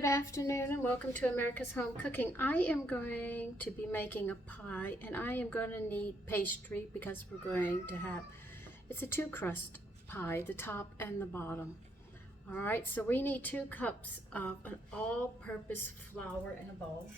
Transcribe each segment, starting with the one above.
Good afternoon and welcome to America's Home Cooking. I am going to be making a pie and I am going to need pastry because we're going to have, it's a two crust pie, the top and the bottom. Alright, so we need 2 cups of an all-purpose flour in a bowl.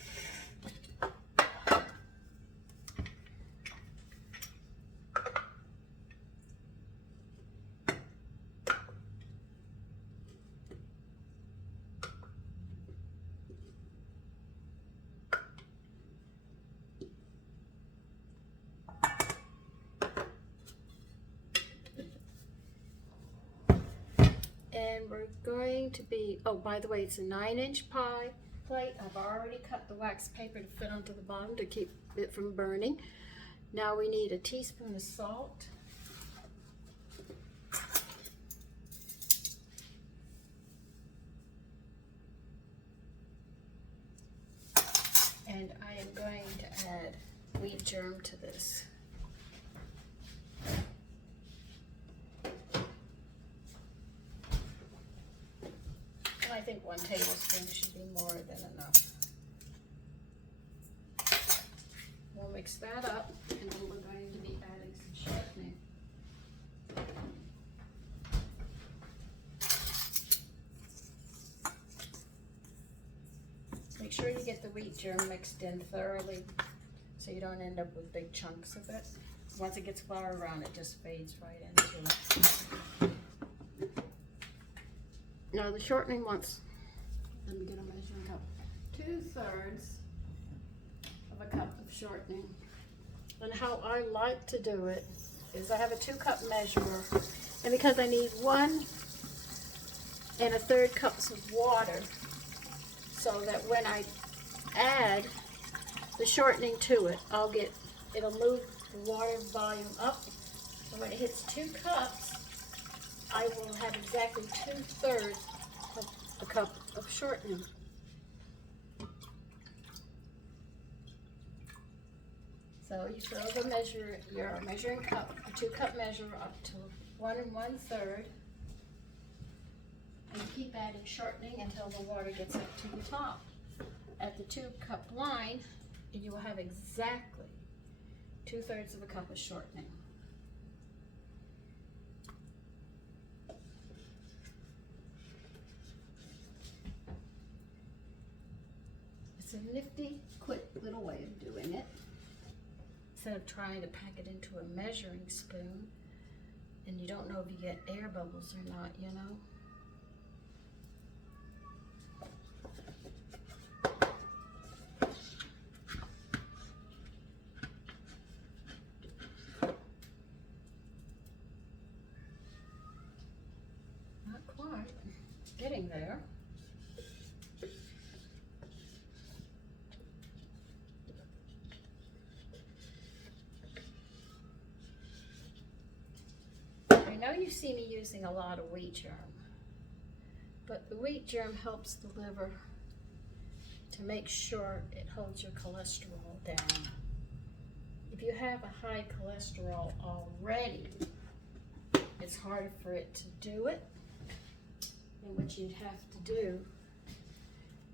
And we're going to be, oh, by the way, it's a 9-inch pie plate. I've already cut the wax paper to fit onto the bottom to keep it from burning. Now we need a teaspoon of salt. And I am going to add wheat germ to this. I think 1 tablespoon should be more than enough. We'll mix that up, and then we're going to be adding some shortening. Make sure you get the wheat germ mixed in thoroughly so you don't end up with big chunks of it. Once it gets flour around, it just fades right into it. Now the shortening wants, let me get a measuring cup, 2/3 of a cup of shortening. And how I like to do it is I have a 2-cup measurer, and because I need 1 1/3 cups of water, so that when I add the shortening to it, it'll move the water volume up, so when it hits 2 cups, I will have exactly 2/3 of a cup of shortening. So you throw your measuring cup, a 2-cup measure up to 1 1/3, and keep adding shortening until the water gets up to the top. At the 2-cup line, and you will have exactly 2/3 of a cup of shortening. It's a nifty, quick little way of doing it. Instead of trying to pack it into a measuring spoon, and you don't know if you get air bubbles or not, you know. Not quite. Getting there. I know you see me using a lot of wheat germ, but the wheat germ helps the liver to make sure it holds your cholesterol down. If you have a high cholesterol already, it's harder for it to do it. And what you'd have to do,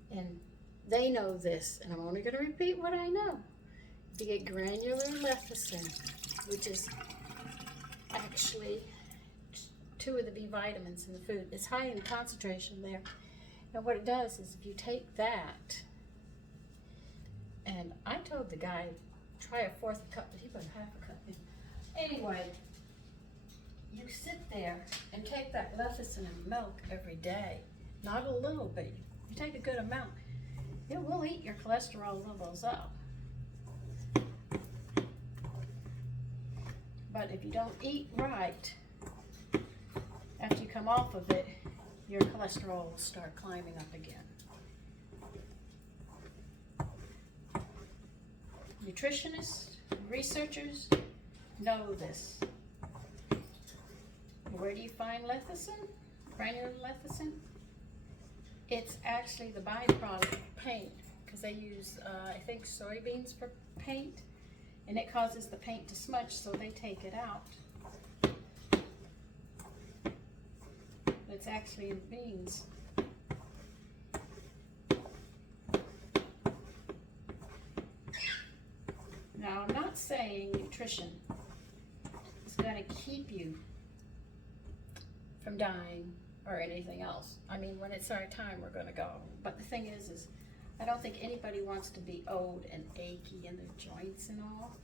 and they know this, and I'm only going to repeat what I know. You get granular lecithin, which is actually 2 of the B vitamins in the food. It's high in concentration there. And what it does is if you take that, and I told the guy, try a 1/4 cup, but he put 1/2 cup in. Anyway, you sit there and take that lecithin and milk every day. Not a little bit. You take a good amount. It will eat your cholesterol levels up. But if you don't eat right, after you come off of it, your cholesterol will start climbing up again. Nutritionists, researchers know this. Where do you find lecithin? Granular lecithin? It's actually the byproduct of paint, because they use, I think, soybeans for paint, and it causes the paint to smudge, so they take it out. It's actually in beans. saying nutrition is going to keep you from dying or anything else. I mean, when it's our time, we're going to go. But the thing is I don't think anybody wants to be old and achy in their joints and all,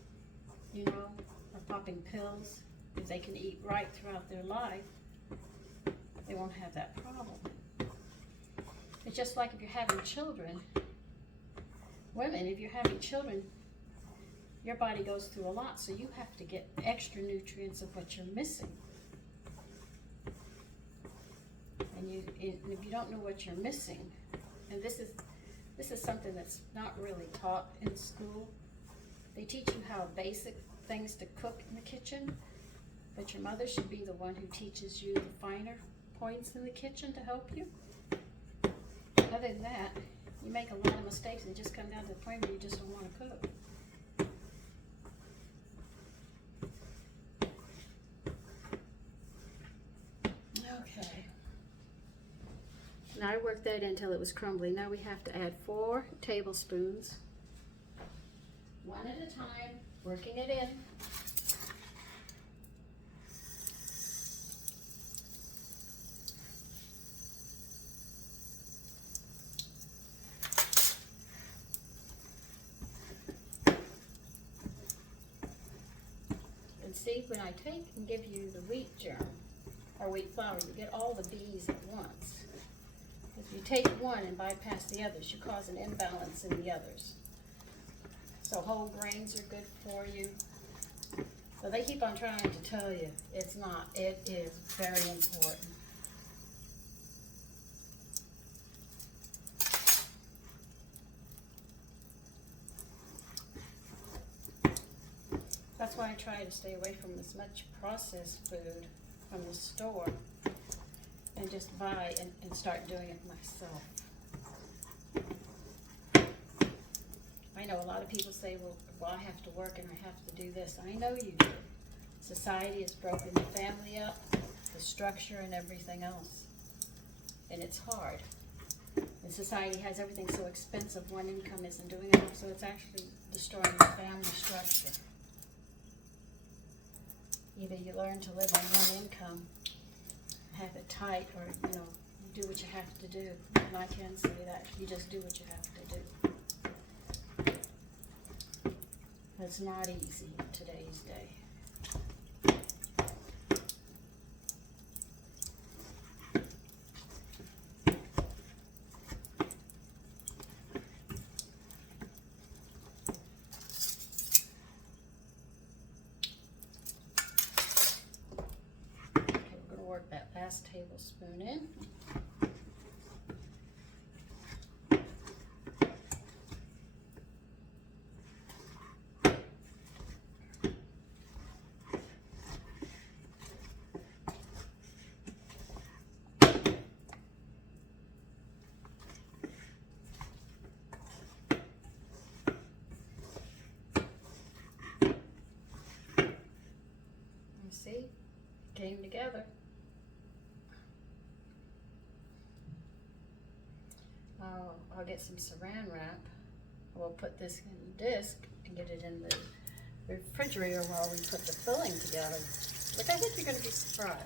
you know, or popping pills. If they can eat right throughout their life, they won't have that problem. It's just like if you're having children. Women, if you're having children, your body goes through a lot, so you have to get extra nutrients of what you're missing. And if you don't know what you're missing, and this is something that's not really taught in school. They teach you how basic things to cook in the kitchen, but your mother should be the one who teaches you the finer points in the kitchen to help you. Other than that, you make a lot of mistakes and just come down to the point where you just don't want to cook. Okay. Now I worked that until it was crumbly. Now we have to add 4 tablespoons, one at a time, working it in. See, when I take and give you the wheat germ, or wheat flour, you get all the bees at once. If you take one and bypass the others, you cause an imbalance in the others. So whole grains are good for you. So they keep on trying to tell you it's not. It is very important. That's why I try to stay away from as much processed food from the store and just buy and start doing it myself. I know a lot of people say, well, I have to work and I have to do this. I know you do. Society has broken the family up, the structure and everything else. And it's hard. And society has everything so expensive, one income isn't doing enough, so it's actually destroying the family structure. Either you learn to live on one income, have it tight, or, you know, do what you have to do. And I can say that. You just do what you have to do. It's not easy in today's day. That last tablespoon in. You see, it came together. I'll get some saran wrap. We'll put this in a disc and get it in the refrigerator while we put the filling together. But I think you're going to be surprised.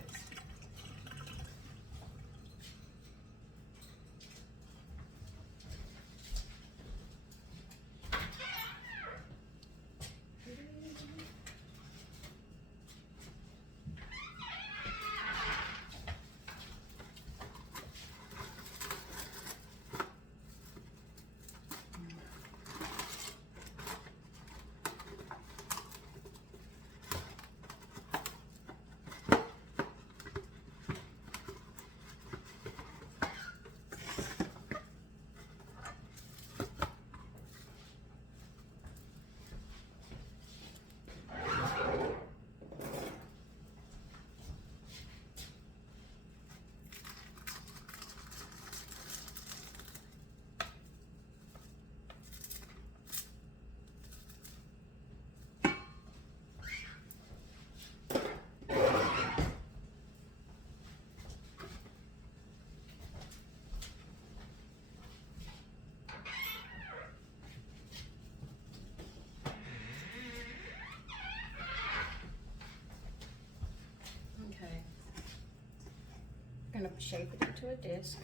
to shape it into a disc.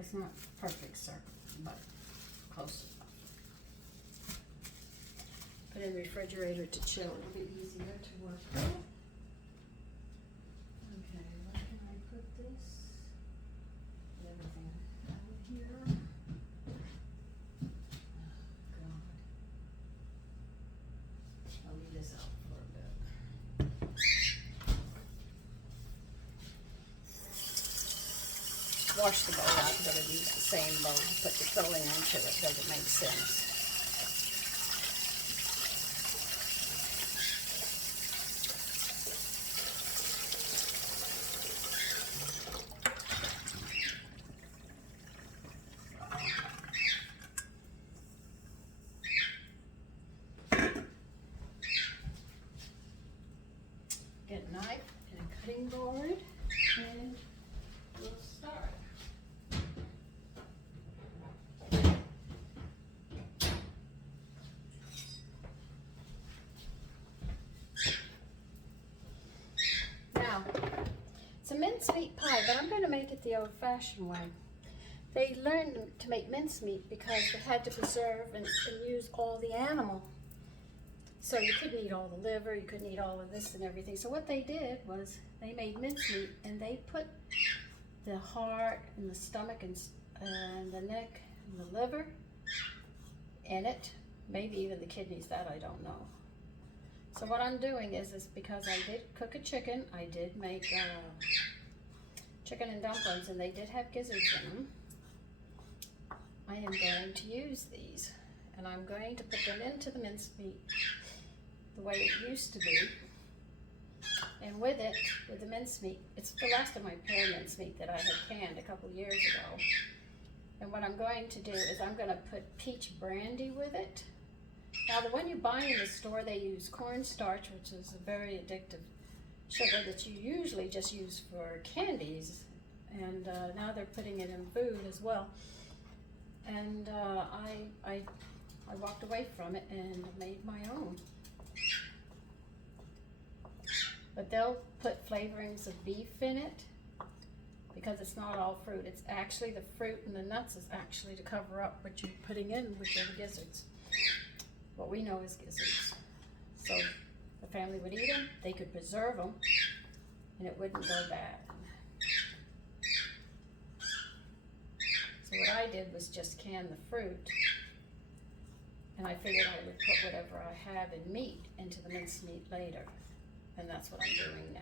It's not perfect circle, but close enough. Put it in the refrigerator to chill. It'll be easier to work with. Okay, where can I put this? Put everything out here. Oh, God. I'll leave this out for a bit. Wash the bowl out. I'm going to use the same bowl. Put the filling into it. Doesn't make sense. Get a knife and a cutting board, and we'll start. Now, it's a mincemeat pie, but I'm going to make it the old-fashioned way. They learned to make mincemeat because they had to preserve and use all the animal. So you couldn't eat all the liver, you couldn't eat all of this and everything. So what they did was they made mincemeat and they put the heart and the stomach and the neck and the liver in it. Maybe even the kidneys, that I don't know. So what I'm doing is because I did cook a chicken, I did make chicken and dumplings, and they did have gizzards in them. I am going to use these, and I'm going to put them into the mincemeat the way it used to be. And with it, with the mincemeat, it's the last of my pear mincemeat that I had canned a couple years ago. And what I'm going to do is I'm going to put peach brandy with it. Now the one you buy in the store, they use cornstarch, which is a very addictive sugar that you usually just use for candies. And now they're putting it in food as well. And I walked away from it and made my own. But they'll put flavorings of beef in it because it's not all fruit. It's actually the fruit and the nuts is actually to cover up what you're putting in, which are the gizzards. What we know is gizzards. So the family would eat them, they could preserve them, and it wouldn't go bad. So what I did was just can the fruit, and I figured I would put whatever I have in meat into the mincemeat later. And that's what I'm doing now.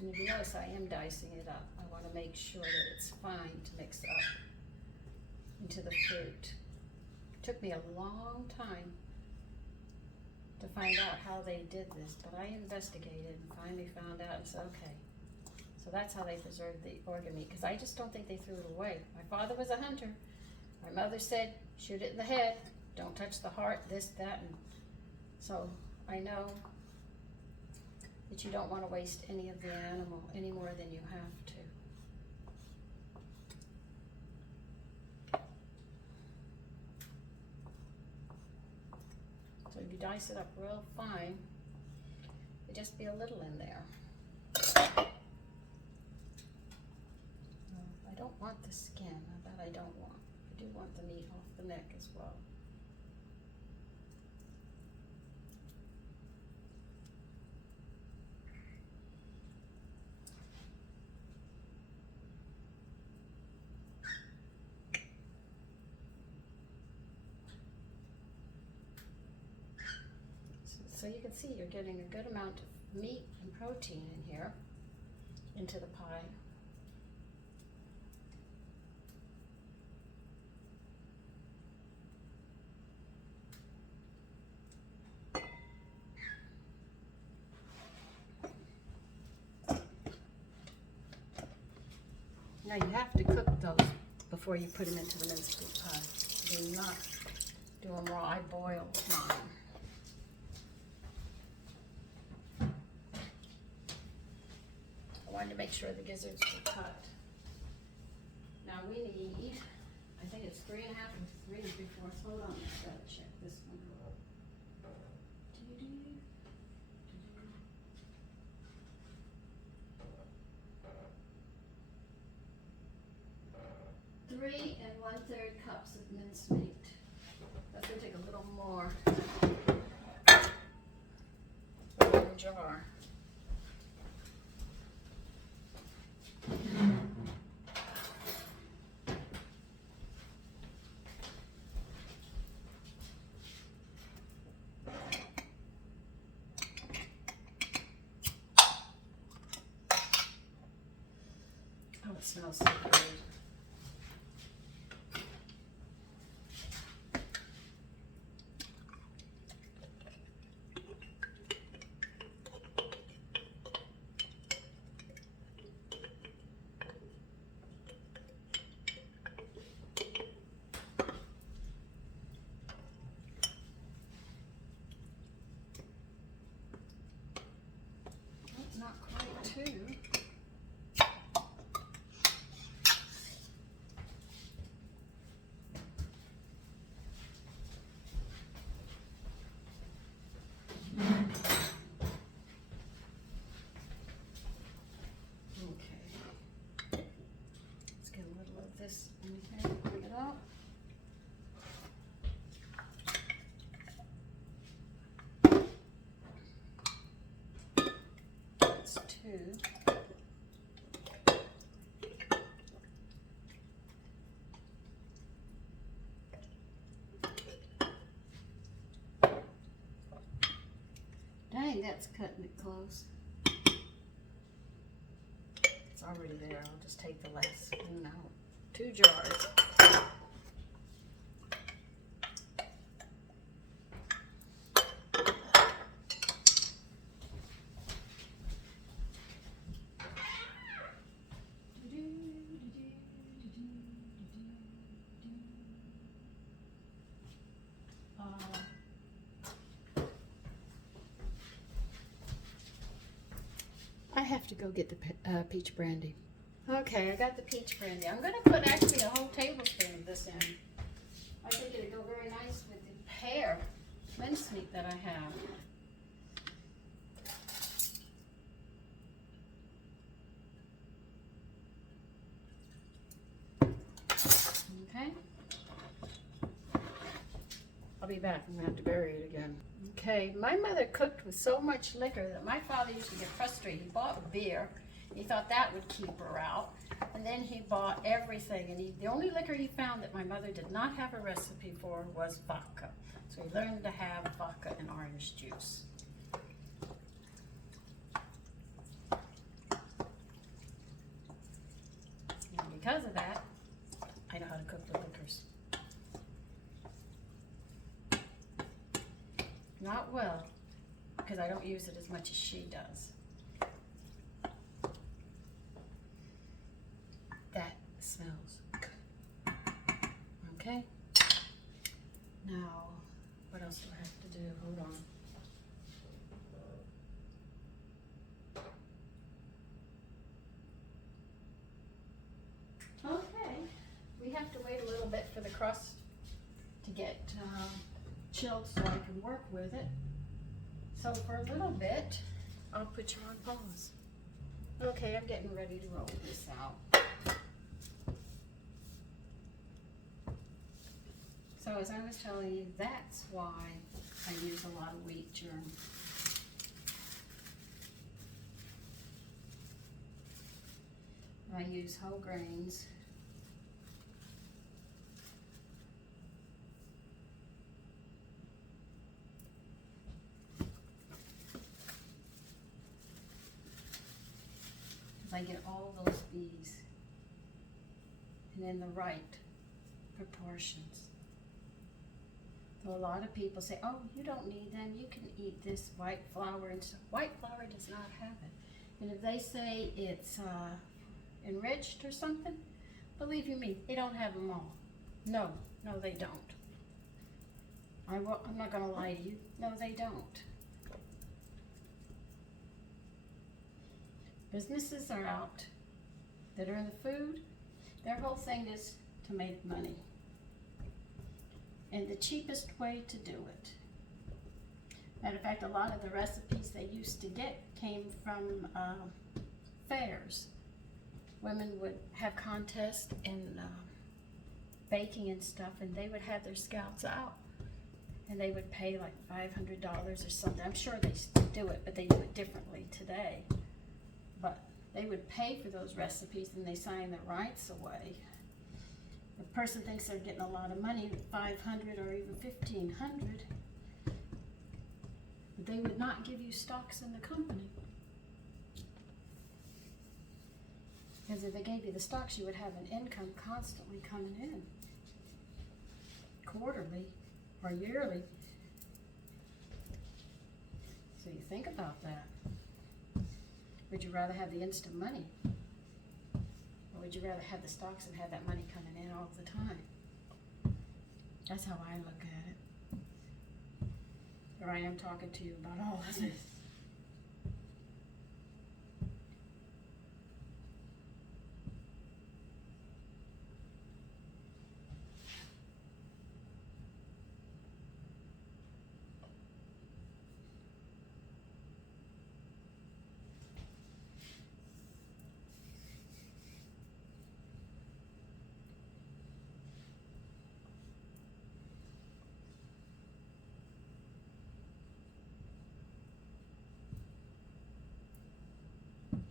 And if you notice, I am dicing it up. I want to make sure that it's fine to mix up into the fruit. It took me a long time to find out how they did this, but I investigated and finally found out and said, okay. So that's how they preserved the organ meat, because I just don't think they threw it away. My father was a hunter. My mother said, shoot it in the head, don't touch the heart, this, that, and so I know that you don't want to waste any of the animal any more than you have to. So if you dice it up real fine, there'll just be a little in there. I don't want the skin, that I don't want. I do want the meat off the neck as well. So you can see you're getting a good amount of meat and protein in here, into the pie. Now you have to cook those before you put them into the mincemeat pie. Do not do them raw. I boil mine. I wanted to make sure the gizzards were cut. Now we need, I think it's 3 1/2 or 3 3/4. Hold on, I gotta check this one. 3 1/3 cups of mincemeat. That's gonna take a little more in the jar. Oh, it smells so good. It's not quite too. This in here, bring it up. That's 2. Dang, that's cutting it close. It's already there. I'll just take the last spoon out. 2 jars. I have to go get the peach brandy. Okay, I got the peach brandy. I'm going to put actually a whole tablespoon of this in. I think it'll go very nice with the pear mincemeat that I have. Okay. I'll be back. I'm going to have to bury it again. Okay, my mother cooked with so much liquor that my father used to get frustrated. He bought beer. He thought that would keep her out. And then he bought everything. And the only liquor he found that my mother did not have a recipe for was vodka. So he learned to have vodka and orange juice. And because of that, I know how to cook the liquors. Not well, because I don't use it as much as she does. That smells good. Okay. Now, what else do I have to do? Hold on. Okay. We have to wait a little bit for the crust to get chilled so I can work with it. So for a little bit, I'll put you on pause. Okay, I'm getting ready to roll this out. So as I was telling you, that's why I use a lot of wheat germ. I use whole grains. I get all those bees and in the right proportions. So a lot of people say, oh, you don't need them, you can eat this white flour, and so white flour does not have it. And if they say it's enriched or something. Believe you me, they don't have them all. No, they don't. I'm not gonna lie to you. No, they don't. Businesses are out that are in the food. Their whole thing is to make money. And the cheapest way to do it. Matter of fact, a lot of the recipes they used to get came from fairs. Women would have contests in baking and stuff, and they would have their scouts out. And they would pay like $500 or something. I'm sure they still do it, but they do it differently today. But they would pay for those recipes and they sign their rights away. The person thinks they're getting a lot of money, $500 or even $1,500. But they would not give you stocks in the company. Because if they gave you the stocks, you would have an income constantly coming in. Quarterly or yearly. So you think about that. Would you rather have the instant money? Or would you rather have the stocks and have that money coming in all the time? That's how I look at it. Here I am talking to you about all of this.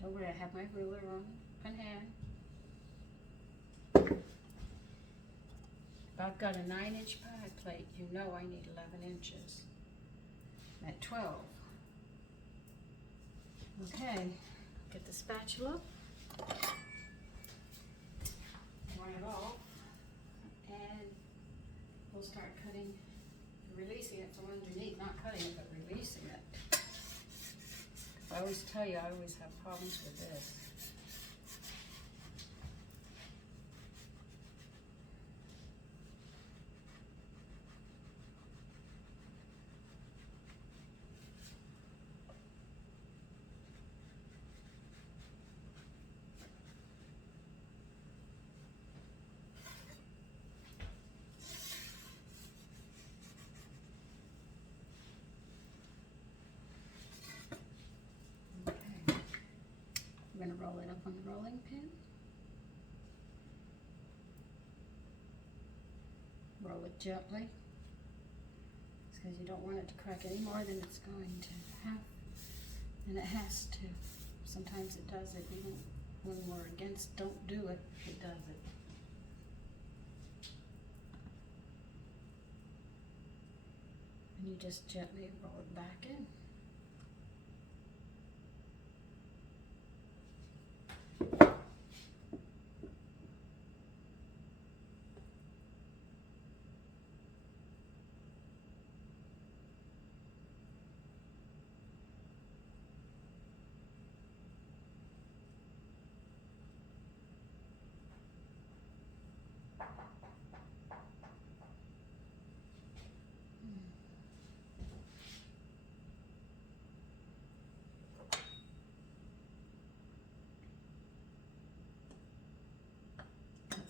Don't worry, I have my ruler on hand. If I've got a 9-inch pie plate, you know I need 11 inches. I'm at 12. Okay, get the spatula. Turn it off. And we'll start cutting, releasing it from underneath. Not cutting it, but releasing it. I always tell you, I always have problems with this. I'm going to roll it up on the rolling pin. Roll it gently. It's because you don't want it to crack any more than it's going to have. And it has to. Sometimes it does it. Even when we're against don't do it, it does it. And you just gently roll it back in.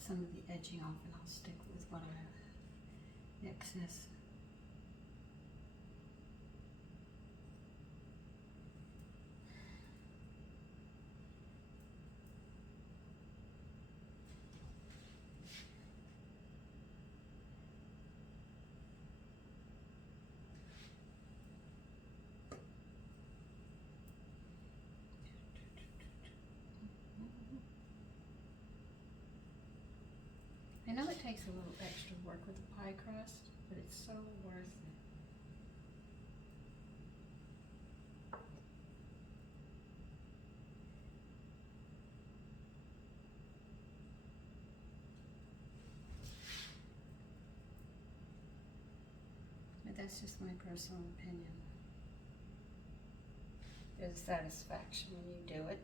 Some of the edging off, and I'll stick with what I have excess. I know it takes a little extra work with the pie crust, but it's so worth it. But that's just my personal opinion. There's satisfaction when you do it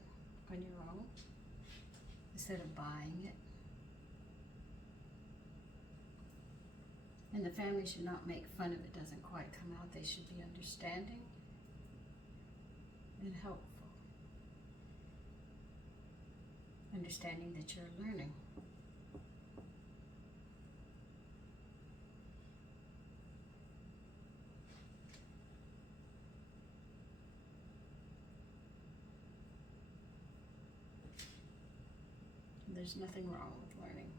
on your own. instead of buying it. And the family should not make fun if it doesn't quite come out. They should be understanding and helpful. Understanding that you're learning. There's nothing wrong with learning.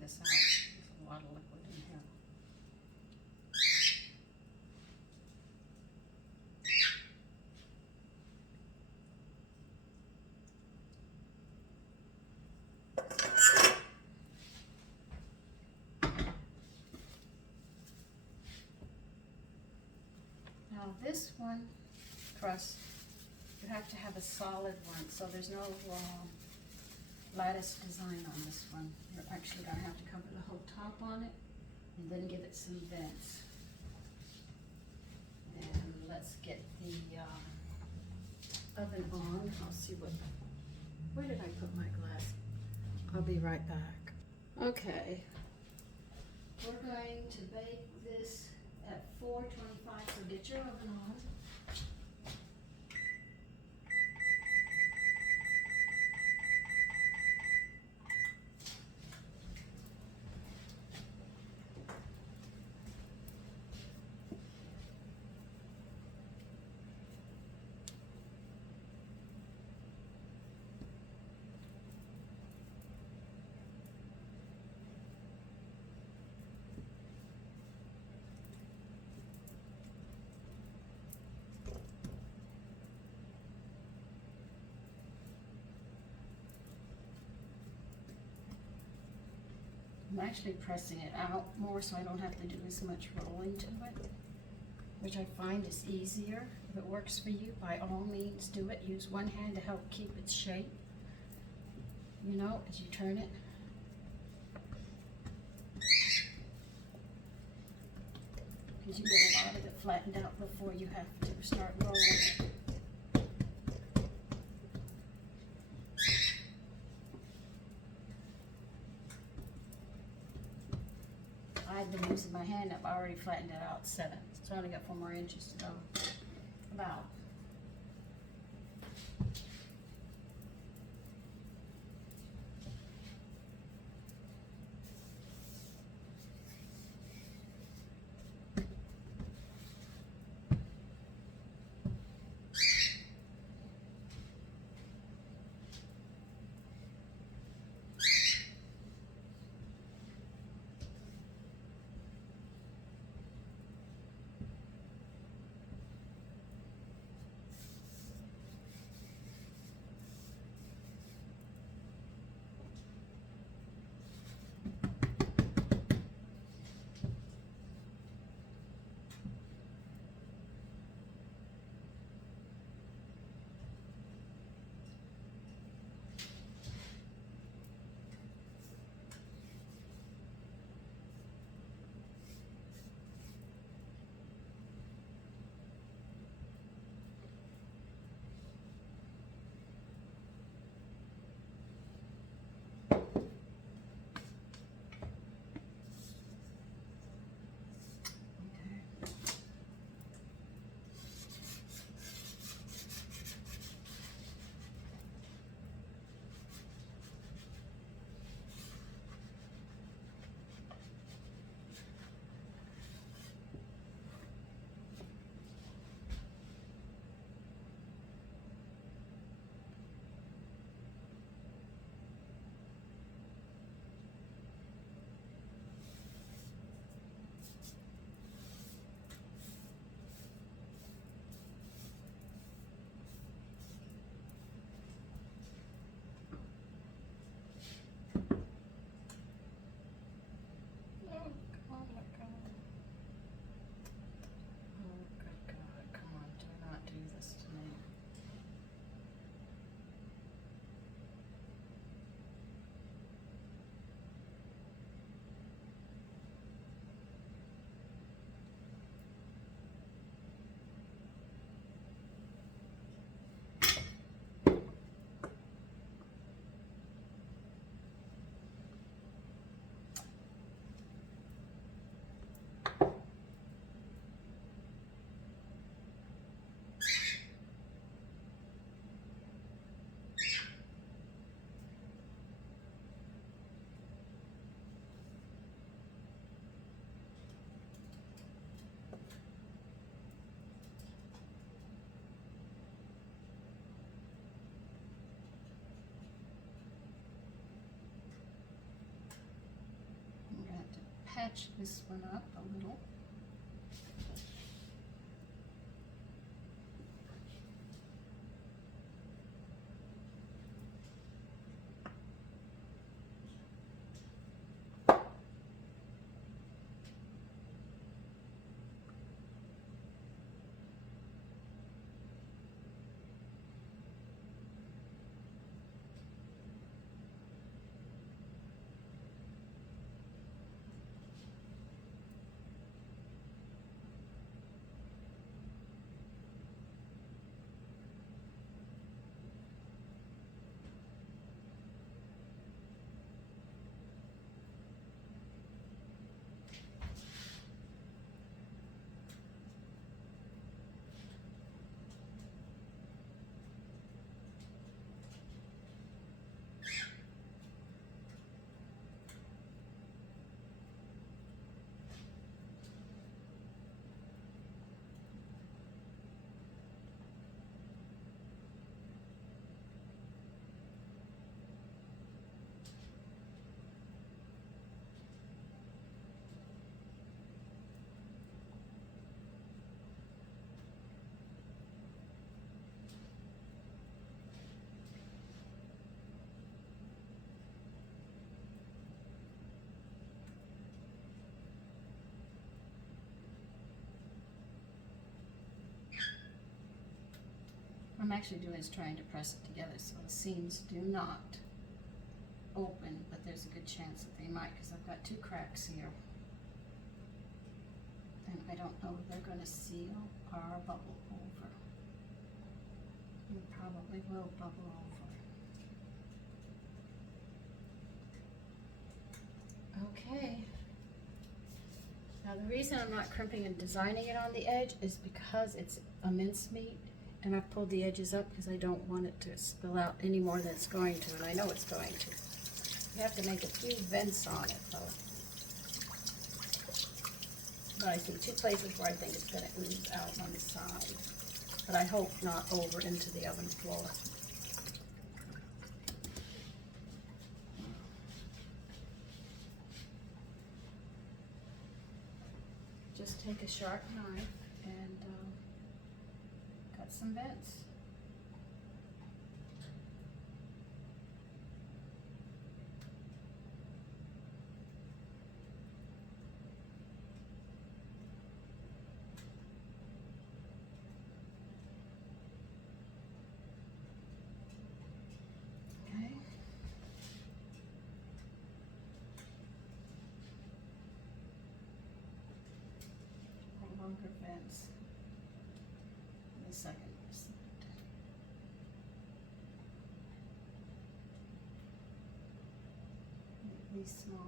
This out. There's a lot of liquid in here. Now this one crust, you have to have a solid one, so there's no lattice design on this one. You're actually going to have to cover the whole top on it and then give it some vents. And let's get the oven on. I'll see where did I put my glass? I'll be right back. Okay, we're going to bake this at 425, so get your oven on. I'm actually pressing it out more so I don't have to do as much rolling to it, which I find is easier. If it works for you, by all means do it. Use one hand to help keep its shape, you know, as you turn it. Because you get a lot of it flattened out before you have to start rolling it. I've been using my hand, I've already flattened it out 7, so I only got 4 more inches to go. About. patch this one up a little. I'm actually doing is trying to press it together so the seams do not open, but there's a good chance that they might because I've got two cracks here. And I don't know if they're going to seal or bubble over. It probably will bubble over. Okay. Now the reason I'm not crimping and designing it on the edge is because it's a mincemeat. And I've pulled the edges up because I don't want it to spill out any more than it's going to, and I know it's going to. You have to make a few vents on it though. But I see two places where I think it's going to ooze out on the side. But I hope not over into the oven floor. Just take a sharp knife and cut some vents. Okay. Longer vents. The second. These smaller.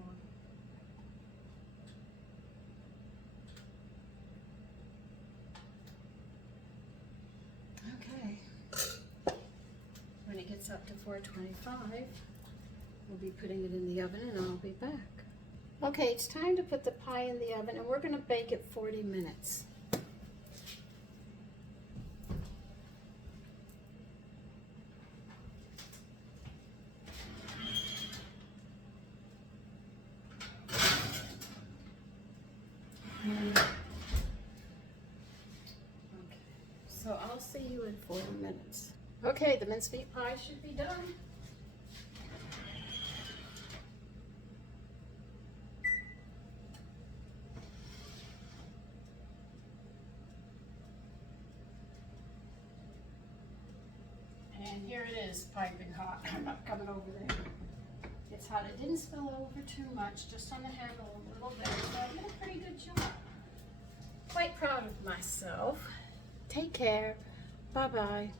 Okay. When it gets up to 425, we'll be putting it in the oven and I'll be back. Okay, it's time to put the pie in the oven and we're going to bake it 40 minutes. Okay, so I'll see you in 40 minutes. Okay, the mincemeat pie should be done. And here it is, piping hot. I'm not coming over there. It's hot. It didn't spill over too much, just on the handle a little bit. So I did a pretty good job. Quite proud of myself. Take care. Bye-bye.